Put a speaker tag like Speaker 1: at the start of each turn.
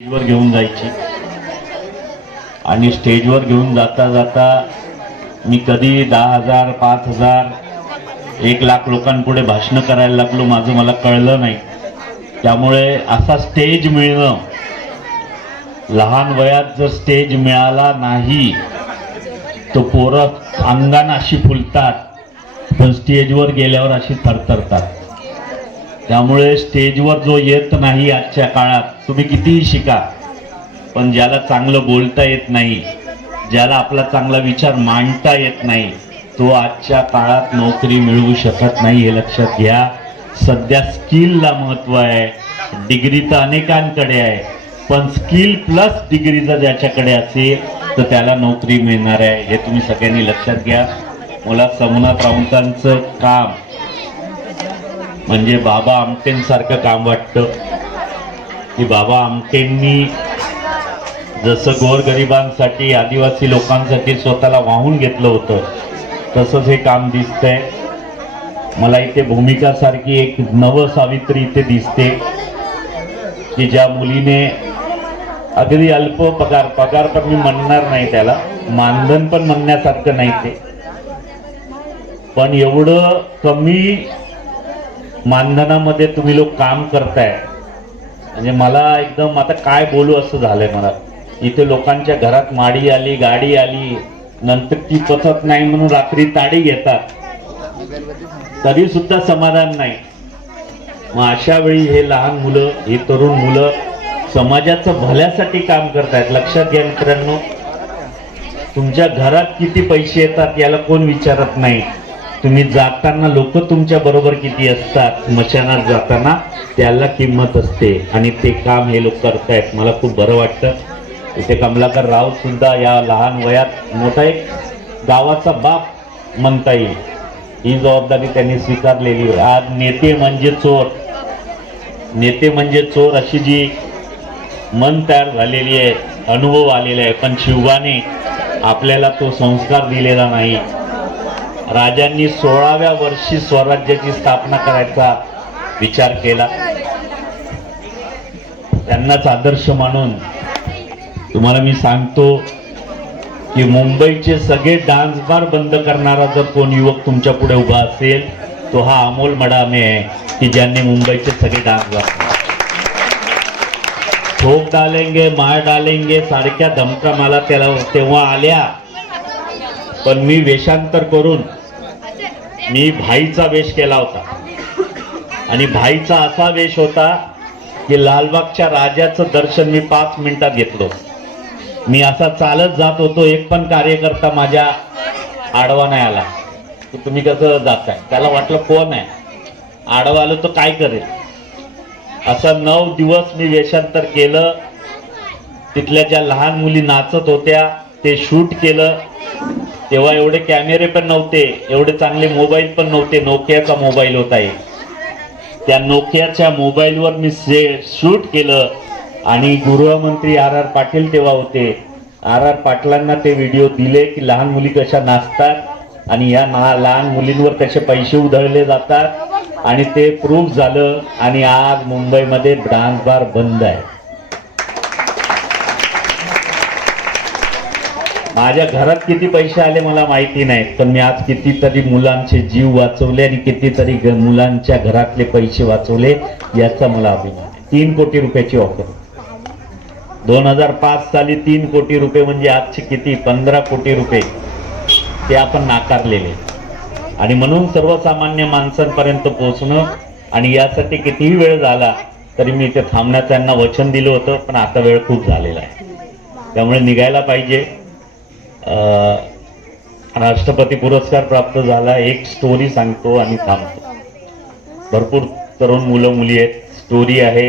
Speaker 1: स्टेजवर घेऊन जायची. आणि स्टेजवर घेऊन जाता जाता मी कधी दहा हजार पाच हजार एक लाख लोकांपुढे भाषणं करायला लागलो माझं मला कळलं नाही. त्यामुळे असा स्टेज मिळणं लहान वयात जर स्टेज मिळाला नाही तो पोरं अंगानं अशी फुलतात पण स्टेजवर गेल्यावर अशी थरथरतात. त्यामुळे स्टेजवर जो येत नाही आजच्या काळात तुम्ही कितीही शिका पण ज्याला चांगलं बोलता येत नाही ज्याला आपला चांगला विचार मांडता येत नाही तो आजच्या काळात नोकरी मिळवू शकत नाही हे लक्षात घ्या. सध्या स्किलला महत्त्व आहे डिग्री तर अनेकांकडे आहे पण स्किल प्लस डिग्री जर ज्याच्याकडे असेल तर त्याला नोकरी मिळणार आहे हे तुम्ही सगळ्यांनी लक्षात घ्या. मला सोमनाथ राऊतांचं काम म्हणजे बाबा आमटेंसारखं काम वाटतं. की बाबा आमटेंनी जसं गोरगरिबांसाठी आदिवासी लोकांसाठी स्वतःला वाहून घेतलं होतं तसंच हे काम दिसतंय. मला इथे भूमिकासारखी एक नव सावित्री इथे दिसते की ज्या मुलीने अगदी अल्प पगार पगार पण मी म्हणणार नाही त्याला मानधन पण म्हणण्यासारखं नाही ते. पण एवढं कमी मानधनामध्ये तुम्ही लोक काम करताय. म्हणजे मला एकदम आता काय बोलू असं झालंय मला. इथे लोकांच्या घरात माडी आली गाडी आली. नंतर ती पचत नाही म्हणून रात्री ताडी घेतात. तरी सुद्धा समाधान नाही. मग अशा वेळी हे लहान मुलं ही तरुण मुलं समाजाचं भल्यासाठी काम करतायत. लक्षात घ्या मित्रांनो. तुमच्या घरात किती पैसे येतात याला कोण विचारत नाही. तुम्ही जाताना लोक तुमच्या बरोबर किती असतात? मशानात जाताना त्याला किंमत असते. आणि ते काम हे लोक करतायत. मला खूप बरं वाटतं. इथे कमलाकर राव सुद्धा या लहान वयात मोठा एक गावाचा बाप म्हणता येईल. ही जबाबदारी त्यांनी स्वीकारलेली. आहे आज नेते म्हणजे चोर. नेते म्हणजे चोर अशी जी मन तयार झालेली आहे अनुभव आलेला आहे. पण शिवबाने आपल्याला तो संस्कार दिलेला नाही. राजांनी सोळाव्या वर्षी स्वराज्याची स्थापना करायचा विचार केला. त्यांनाच आदर्श मानून तुम्हाला मी सांगतो की मुंबईचे सगळे डान्स बार बंद करणारा जर कोण युवक तुमच्यापुढे उभा असेल तो हा अमोल मडामे आहे की ज्यांनी मुंबईचे सगळे डान्स बार ठोक डालेंगे मार डालेंगे सारख्या धमका मला त्याला तेव्हा आल्या. पण मी वेषांतर करून मी भाईचा वेश केला होता. आणि भाईचा असा वेश होता की लालबागच्या राजाचं दर्शन मी पाच मिनिटात घेतलो मी असा चालत जात होतो एक पण कार्यकर्ता माझ्या आडवा नाही आला. तुम्ही कसं जाताय? त्याला वाटलं कोण आहे? आडवा आलो तर काय करेल? असं नऊ दिवस मी वेषांतर केलं. तिथल्या ज्या लहान मुली नाचत होत्या ते शूट केलं. तेव्हा एवढे कॅमेरे पण नव्हते एवढे चांगले मोबाईल पण नव्हते. नोकियाचा मोबाईल होता एक. त्या नोकियाच्या मोबाईलवर मी शूट केलं आणि गृहमंत्री आर आर पाटील तेव्हा होते. आर आर पाटलांना ते व्हिडिओ दिले की लहान मुली कशा नाचतात आणि या ना लहान मुलींवर कसे पैसे उधळले जातात. आणि ते प्रूफ झालं आणि आज मुंबईमध्ये डान्स बार बंद आहे. माझ्या घरात किती पैसे आले मला माहिती नाही पण मी आज कितीतरी मुलांचे जीव वाचवले आणि कितीतरी मुलांच्या घरातले पैसे वाचवले याचा मला अभिमान आहे. तीन कोटी रुपयाची ऑफर दोन हजार पाच साली तीन कोटी रुपये म्हणजे आजचे किती? पंधरा कोटी रुपये. ते आपण नाकारलेले. आणि म्हणून सर्वसामान्य माणसांपर्यंत पोहोचणं आणि यासाठी कितीही वेळ झाला तरी मी इथे थांबण्याचं त्यांना वचन दिलं होतं पण आता वेळ खूप झालेला आहे. त्यामुळे निघायला पाहिजे. राष्ट्रपती पुरस्कार प्राप्त झाला एक स्टोरी सांगतो आणि थांबतो. भरपूर तरुण मुलं मुली आहेत. स्टोरी आहे.